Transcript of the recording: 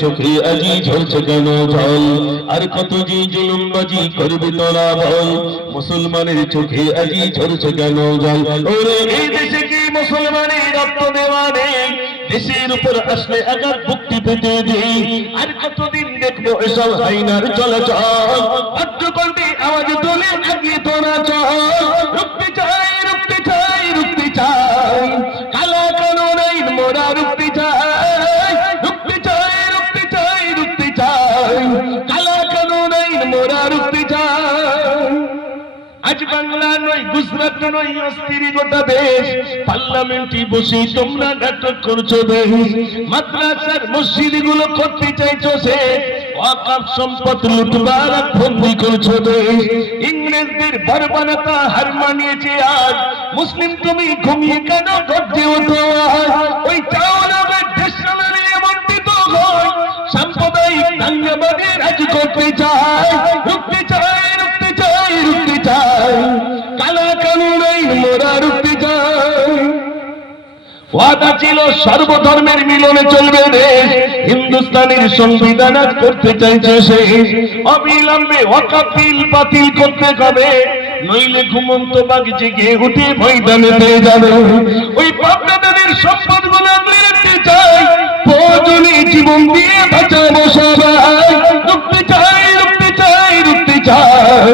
চোখে আজি ঝরছে কেন জল আর কত যে জুলুমবাজি করবে তোরা বল মুসলমানের চোখে আজি ঝরছে কেন জল ওরে এই দেশে কি মুসলমানের রক্ত দেওয়া নেই দেশের উপর আসলে আঘাত মুক্তি পেতে দেই আর কতদিন দেখবো এসব আইনার চলাচল ভদ্রকণ্ঠে আওয়াজ তোলে আগিয়ে তোরা চল রুখতে চাই রুখতে চাই রুখতে চাই কালা কানুন আইন মোরা রুখতে চাই রুখতে চাই রুখতে চাই রুখতে চাই কালা কানুন আইন মোরা রুখতে চাই আজ বাংলা নয় গুজরাট নয় অস্থির গোটা দেশ পার্লামেন্টে বসে তোমরা নাটক করছো দেশ মাদ্রাসার মসজিদ গুলো করতে চাইছো সে ওয়াকফ সম্পদ লুটবার বন্দি করছো দেশ ইংরেজদের বর্বরতা হার মানিয়েছে আজ মুসলিম তুমি ঘুমিয়ে কেন গর্জে ওঠো ওই চাওয়ালের দেশ নিয়ে বঞ্চিত হয় সাম্প্রদায়িক দাঙ্গাবাদী রাজ করতে চায় রুখতে চায় রুখতে চায় রুখতে চায় কালা কানুন আইন মোরা রুখতে চায় ওয়াদা ছিল সর্বধর্মের মিলনে চলবে দেশ হিন্দুস্তানের সংবিধান করতে চাইছে সে অবিলম্বে ওয়াকফ বিল বাতিল করতে হবে নইলে ঘুমন্ত বাঘ জেগে উঠে ময়দানে পেয়ে যাবে ওই বাপদাদাদের সম্পদ গুলো আগলে রাখতে চাই প্রয়োজনে জীবন দিয়ে বাঁচাবো সবাই রুখতে চাই রুখতে চাই রুখতে চাই